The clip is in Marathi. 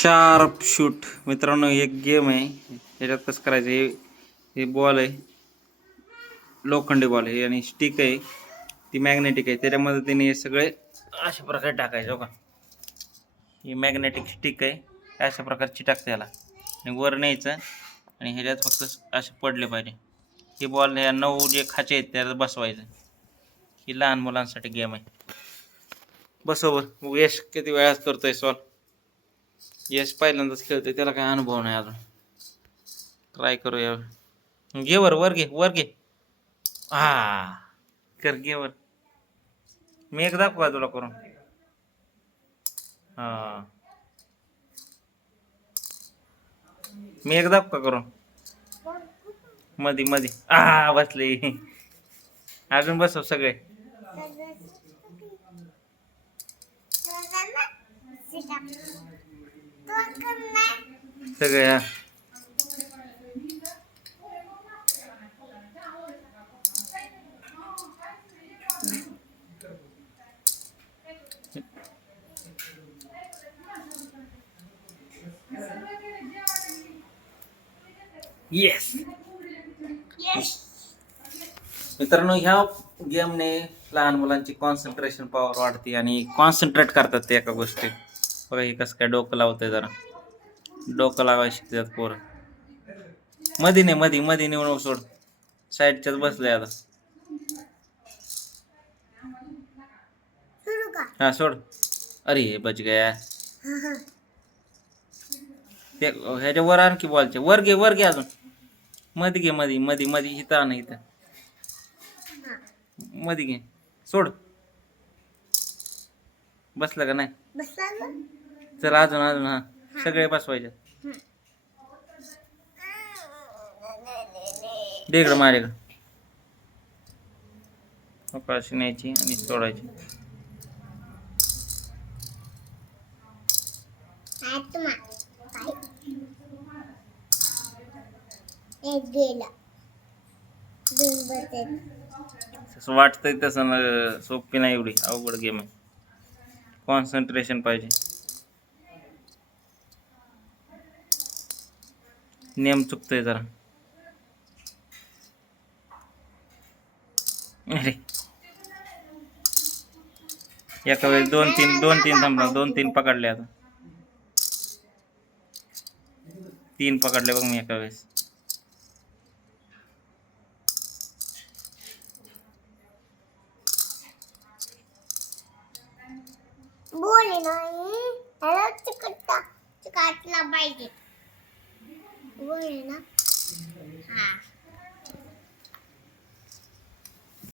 शार्प शूट मित्रांनो, एक गेम आहे. ह्याच्यात कसं करायचं, हे बॉल आहे, लोखंडी बॉल आहे आणि स्टिक आहे ती मॅग्नेटिक आहे. त्याच्या मदतीने हे सगळे अशा प्रकारे टाकायचं. का ही मॅग्नेटिक स्टिक आहे, अशा प्रकारची टाकते याला आणि वर न्यायचं आणि ह्याच्यात फक्त असे पडले पाहिजे. ही बॉल या 9 जे खाचे आहेत त्याला बसवायचं. ही लहान मुलांसाठी गेम आहे. बसवर मग यश किती वेळाच करतोय सॉल्व. यश पहिल्यांदाच खेळतोय, त्याला काय अनुभव नाही अजून. ट्राय करूया. घे वर घे, वर घे. हा कर, घे वर. मी एक दाखवा तुला करून. हा मी एक दाखवा करून. मधी मधी बसले. अजून बसव सगळे. सगळे येस. मित्रांनो, ह्या गेमने लहान मुलांची कॉन्सन्ट्रेशन पॉवर वाढते आणि कॉन्सन्ट्रेट करतात ते एका गोष्टीत. बघा हे कसं काय डोकं लावतंय, जरा डोकं लावायला शिकतात पोरं. मध्ये निवडून सोड, साईडच्याच बसले आता. हा सोड. अरे बच गया. ते ह्याच्या वर आणखी बॉलच्या वर घे अजून. मध्ये घे, मध्ये इथं आण, इथं मध्ये घे. सोड. बसलं का नाही? चल अजून. हा सगळे बसवायचे. इकडं माझ्याकडं अशी न्यायची आणि सोडायची. तसं वाटतंय तसं सोपी नाही, एवढी अवघड गेम आहे. कॉन्सन्ट्रेशन पाहिजे. नेम चुकतोय जरा. अरे एका वेळेस दोन तीन थांबला. 2-3 पकडले. आता 3 पकडले बघ मी एका वेळेस. बोले नाही ह्याला चिकटला पाहिजे. बोले ना. हा